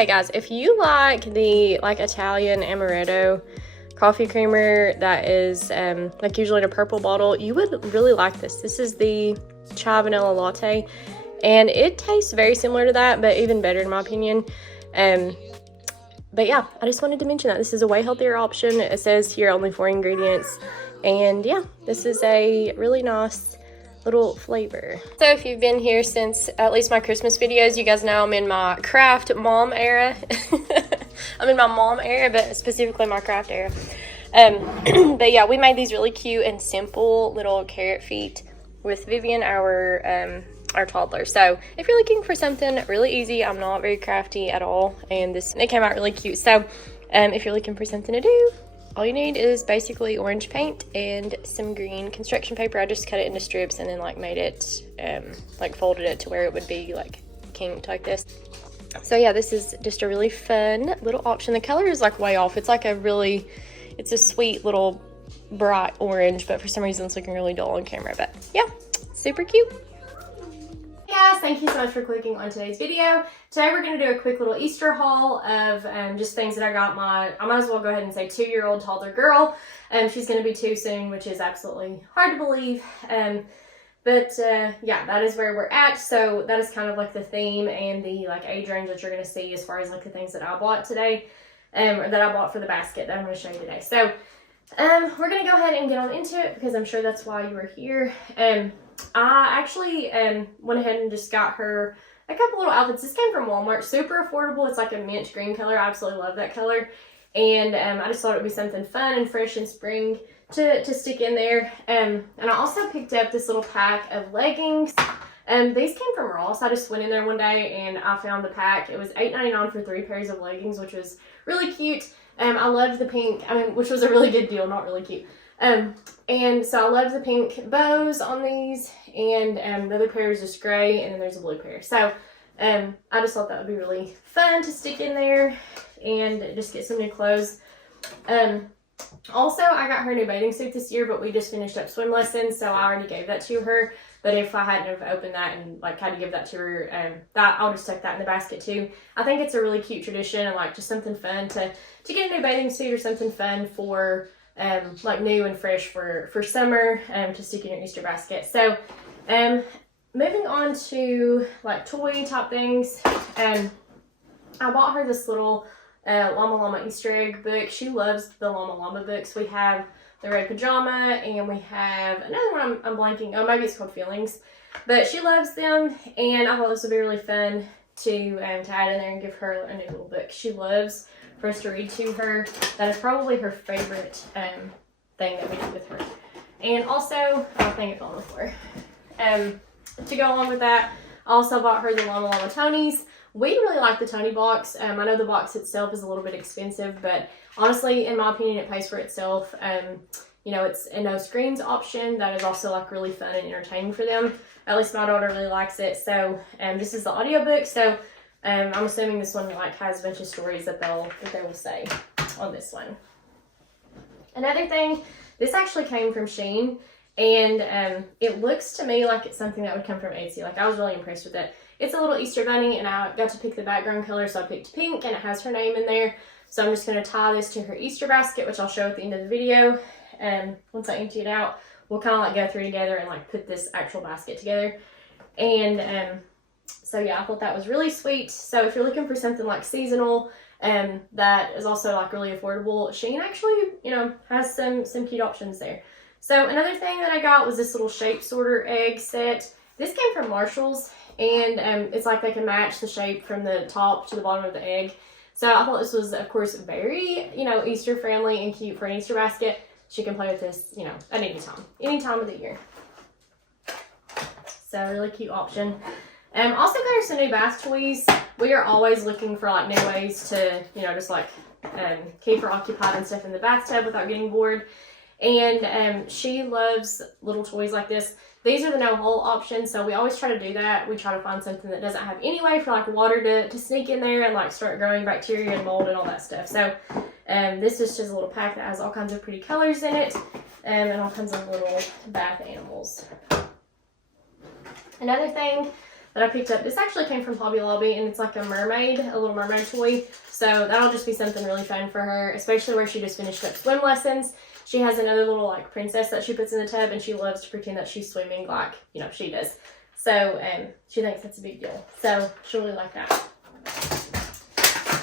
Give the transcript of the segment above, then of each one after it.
Okay guys, if you like the Italian amaretto coffee creamer that is usually in a purple bottle, you would really like this. This is the chai vanilla latte, and it tastes very similar to that, but even better in my opinion. But yeah, I just wanted to mention that this is a way healthier option. It says here only 4 ingredients, and yeah, this is a really nice little flavor. So if you've been here since at least my Christmas videos, you guys know I'm in my craft mom era. I'm in my mom era, but specifically my craft era. But yeah, we made these really cute and simple little carrot feet with Vivian, our toddler. So if you're looking for something really easy, I'm not very crafty at all, and it came out really cute. So if you're looking for something to do, all you need is basically orange paint and some green construction paper. I just cut it into strips and then made it, folded it to where it would be kinked like this. So yeah, this is just a really fun little option. The color is way off. It's it's a sweet little bright orange, but for some reason it's looking really dull on camera. But yeah, super cute. Hey guys, thank you so much for clicking on today's video. Today we're going to do a quick little Easter haul of just things that I got I might as well go ahead and say 2-year-old toddler girl. She's going to be 2 soon, which is absolutely hard to believe. But yeah, that is where we're at. So that is kind of the theme and the age range that you're going to see as far as the things that I bought today, or that I bought for the basket that I'm going to show you today. So we're going to go ahead and get on into it because I'm sure that's why you were here. I actually went ahead and just got her a couple little outfits. This came from Walmart, super affordable. It's a mint green color. I absolutely love that color. And I just thought it would be something fun and fresh in spring to stick in there. And I also picked up this little pack of leggings. These came from Ross. I just went in there one day and I found the pack. It was $8.99 for 3 pairs of leggings, which was really cute. I loved the pink, which was a really good deal, not really cute. And so I love the pink bows on these, and the other pair is just gray, and then there's a blue pair. So I just thought that would be really fun to stick in there and just get some new clothes. Also, I got her a new bathing suit this year, but we just finished up swim lessons, so I already gave that to her. But if I hadn't have opened that and had to give that to her, I'll just tuck that in the basket too. I think it's a really cute tradition and just something fun to get a new bathing suit or something fun for new and fresh for summer to stick in your Easter basket. So moving on to toy type things, I bought her this little Llama Llama Easter egg book. She loves the Llama Llama books. We have the Red Pajama, and we have another one I'm blanking. Oh, maybe it's called Feelings. But she loves them, and I thought this would be really fun to add in there and give her a new little book. She loves for us to read to her. That is probably her favorite thing that we do with her. And also, I think it fell on the floor. To go along with that, I also bought her the Llama Llama Tonys. We really like the Tony box. I know the box itself is a little bit expensive, but honestly, in my opinion, it pays for itself. It's a no screens option that is also really fun and entertaining for them. At least my daughter really likes it. So this is the audiobook. So I'm assuming this one has a bunch of stories that they will say on this one. Another thing, this actually came from Shein, and it looks to me like it's something that would come from Etsy. I was really impressed with it. It's a little Easter bunny, and I got to pick the background color, so I picked pink, and it has her name in there. So I'm just going to tie this to her Easter basket, which I'll show at the end of the video. Once I empty it out, we'll kind of go through together and put this actual basket together. And so yeah, I thought that was really sweet. So if you're looking for something seasonal, that is also really affordable, Shein actually, has some cute options there. So another thing that I got was this little shape sorter egg set. This came from Marshall's, and it's they can match the shape from the top to the bottom of the egg. So I thought this was, of course, very, Easter friendly and cute for an Easter basket. She can play with this, at any time of the year. So really cute option. Also got her some new bath toys. We are always looking for new ways to, just keep her occupied and stuff in the bathtub without getting bored. And she loves little toys like this. These are the no hole option, so we always try to do that. We try to find something that doesn't have any way for water to sneak in there and start growing bacteria and mold and all that stuff. So this is just a little pack that has all kinds of pretty colors in it, and all kinds of little bath animals. Another thing that I picked up. This actually came from Hobby Lobby, and it's like a mermaid, a little mermaid toy. So that'll just be something really fun for her, especially where she just finished up swim lessons. She has another little like princess that she puts in the tub, and she loves to pretend that she's swimming like, you know, she does. So she thinks that's a big deal. So she'll really like that.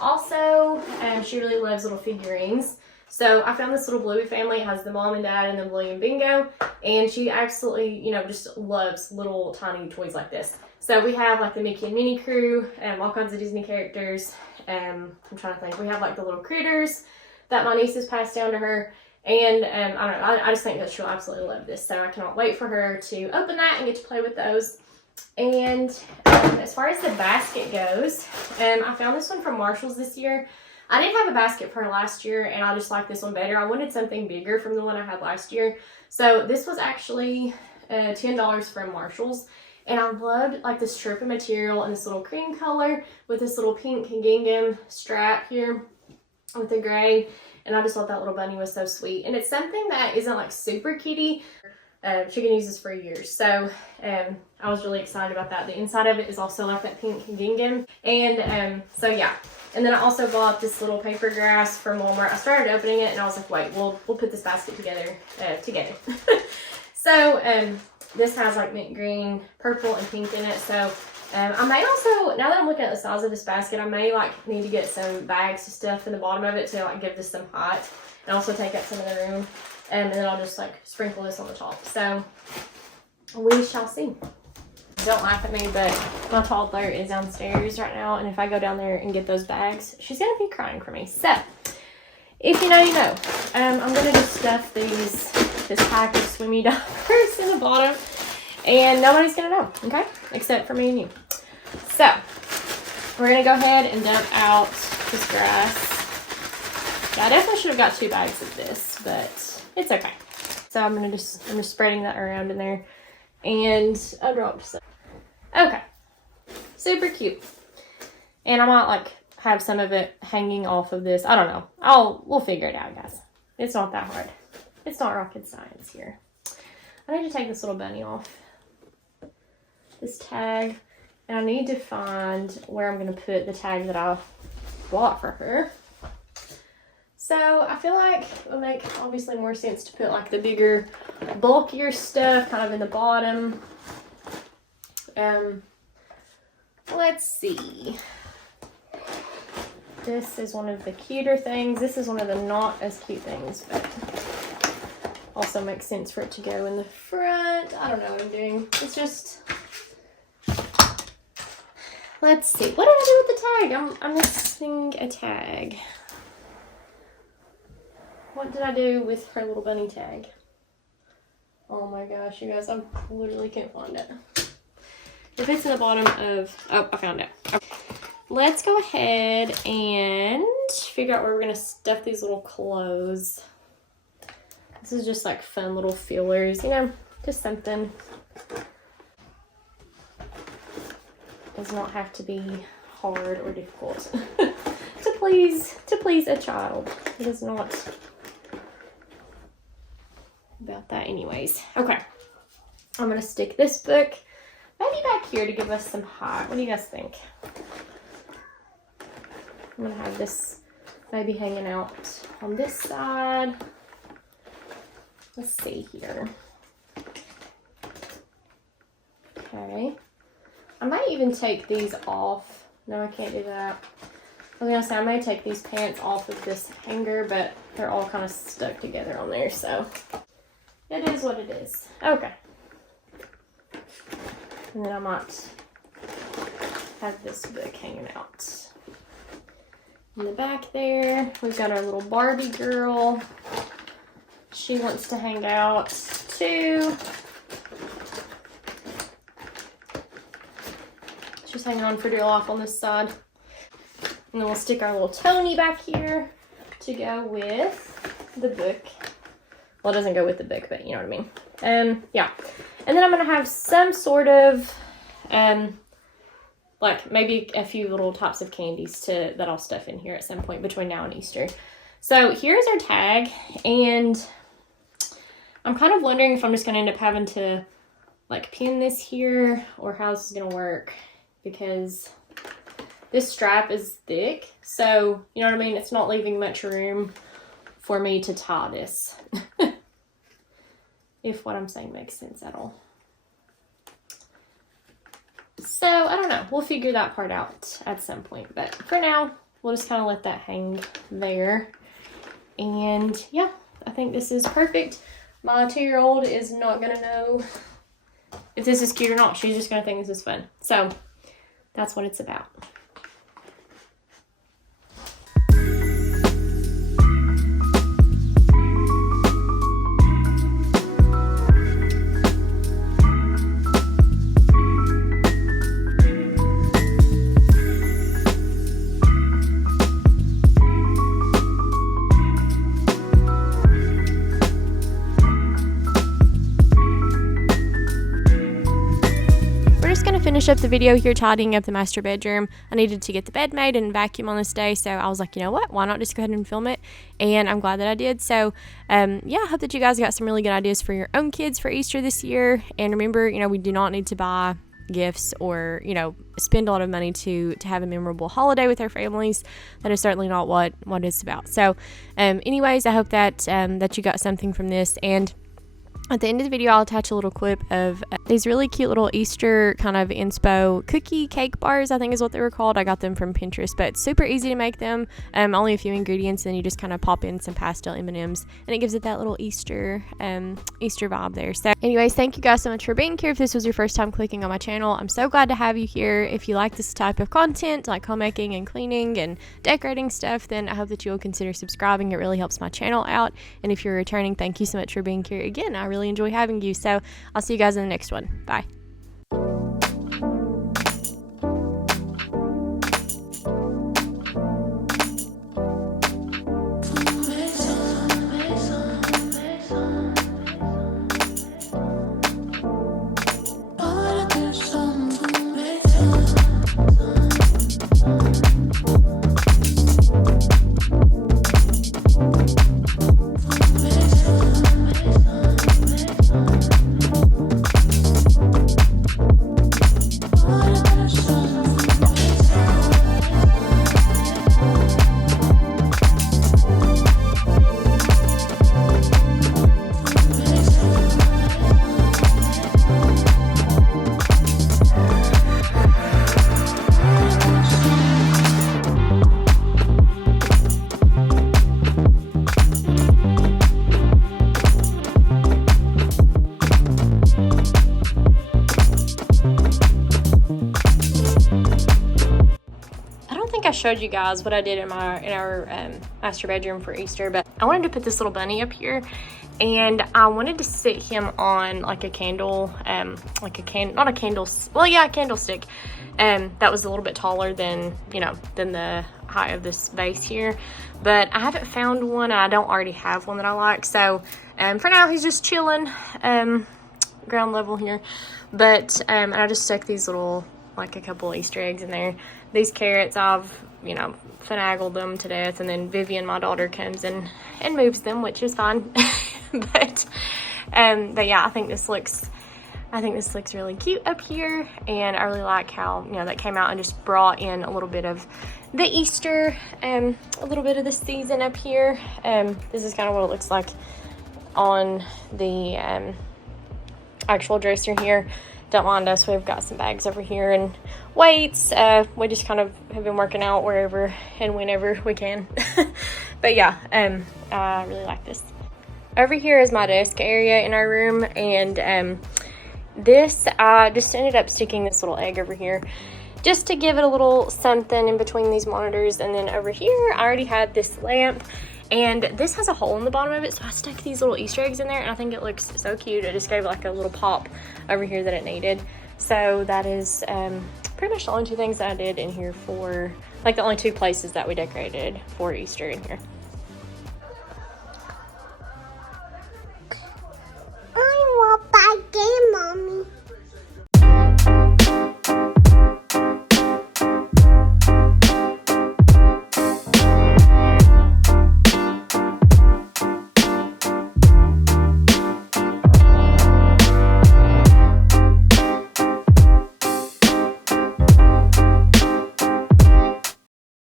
Also, she really loves little figurines. So I found this little Bluey family. It has the mom and dad and then Bluey and Bingo. And she absolutely, you know, just loves little tiny toys like this. So we have like the Mickey and Minnie crew, all kinds of Disney characters. I'm trying to think. We have like the little critters that my niece has passed down to her. And I don't know, I just think that she'll absolutely love this. So I cannot wait for her to open that and get to play with those. And as far as the basket goes, I found this one from Marshall's this year. I didn't have a basket for last year, and I just like this one better. I wanted something bigger from the one I had last year. So this was actually $10 from Marshall's. And I loved like the strip of material and this little cream color with this little pink gingham strap here with the gray. And I just thought that little bunny was so sweet. And it's something that isn't like super kitty. She can use this for years. So I was really excited about that. The inside of it is also like that pink gingham. And so yeah. And then I also bought this little paper grass from Walmart. I started opening it and I was like, wait, we'll put this basket together. So this has like mint green, purple, and pink in it. So I may also, now that I'm looking at the size of this basket, I may like need to get some bags of stuff in the bottom of it to like give this some height and also take up some of the room. And then I'll just like sprinkle this on the top. So we shall see. Don't laugh at me, but my toddler is downstairs right now. And if I go down there and get those bags, she's going to be crying for me. So if you know, you know. I'm going to just stuff this pack of swimmy diapers in the bottom. And nobody's going to know, okay? Except for me and you. So we're going to go ahead and dump out this grass. Yeah, I definitely should have got 2 bags of this, but it's okay. So I'm just spreading that around in there. And I dropped some. Okay. Super cute. And I might like have some of it hanging off of this. I don't know. We'll figure it out, guys. It's not that hard. It's not rocket science here. I need to take this little bunny off. This tag. And I need to find where I'm going to put the tag that I bought for her. So I feel like it would make obviously more sense to put like the bigger, bulkier stuff kind of in the bottom. Let's see. This is one of the cuter things. This is one of the not as cute things, but also makes sense for it to go in the front. I don't know what I'm doing. It's just, let's see. What did I do with the tag? I'm missing a tag. What did I do with her little bunny tag? Oh my gosh, you guys, I literally can't find it. If it's in the bottom of, oh, I found it. Okay. Let's go ahead and figure out where we're gonna stuff these little clothes. This is just like fun little feelers, you know, just something. Does not have to be hard or difficult to please a child. It is not about that anyways. Okay, I'm gonna stick this book maybe back here to give us some height. What do you guys think? I'm gonna have this maybe hanging out on this side. Let's see here. Okay, I might even take these off. No, I can't do that. I was gonna say I may take these pants off of this hanger, but they're all kind of stuck together on there, so it is what it is. Okay. And then I might have this book hanging out. In the back there, we've got our little Barbie girl. She wants to hang out too. She's hanging on for dear life on this side. And then we'll stick our little Tony back here to go with the book. Well, it doesn't go with the book, but you know what I mean. Yeah. And then I'm going to have some sort of, like maybe a few little types of candies that I'll stuff in here at some point between now and Easter. So here's our tag, and I'm kind of wondering if I'm just going to end up having to like pin this here or how this is gonna work, because this strap is thick, so you know what I mean, it's not leaving much room for me to tie this. If what I'm saying makes sense at all. So I don't know, we'll figure that part out at some point, but for now we'll just kind of let that hang there. And yeah, I think this is perfect. My 2-year-old is not gonna know if this is cute or not. She's just gonna think this is fun. So that's what it's about. Finish up the video here tidying up the master bedroom. I needed to get the bed made and vacuum on this day, so I was like, you know what, why not just go ahead and film it? And I'm glad that I did. So yeah, I hope that you guys got some really good ideas for your own kids for Easter this year. And remember, you know, we do not need to buy gifts or, you know, spend a lot of money to have a memorable holiday with our families. That is certainly not what it's about. So anyways, I hope that that you got something from this. And at the end of the video, I'll attach a little clip of these really cute little Easter kind of inspo cookie cake bars, I think is what they were called. I got them from Pinterest, but it's super easy to make them. Only a few ingredients, and then you just kind of pop in some pastel M&Ms, and it gives it that little Easter vibe there. So anyways, thank you guys so much for being here. If this was your first time clicking on my channel, I'm so glad to have you here. If you like this type of content, like homemaking and cleaning and decorating stuff, then I hope that you will consider subscribing. It really helps my channel out. And if you're returning, thank you so much for being here again. I really enjoy having you. So I'll see you guys in the next one. Bye. I showed you guys what I did in our master bedroom for Easter, but I wanted to put this little bunny up here, and I wanted to sit him on like a candle, not a candle, well yeah, a candlestick, that was a little bit taller than, you know, than the height of this vase here, but I haven't found one. I don't already have one that I like, so for now he's just chilling ground level here, but I just stuck these little, like a couple Easter eggs in there. These carrots, I've, you know, finagled them to death, and then Vivian, my daughter, comes and moves them, which is fine. but yeah, I think this looks really cute up here, and I really like how, you know, that came out and just brought in a little bit of the Easter, a little bit of the season up here. This is kind of what it looks like on the actual dresser here. Don't mind us, we've got some bags over here and weights. We just kind of have been working out wherever and whenever we can. But yeah, I really like this. Over here is my desk area in our room, and this, I just ended up sticking this little egg over here just to give it a little something in between these monitors. And then over here, I already had this lamp, and this has a hole in the bottom of it, so I stuck these little Easter eggs in there, and I think it looks so cute. It just gave like a little pop over here that it needed. So that is pretty much the only two things that I did in here for, like the only two places that we decorated for Easter in here.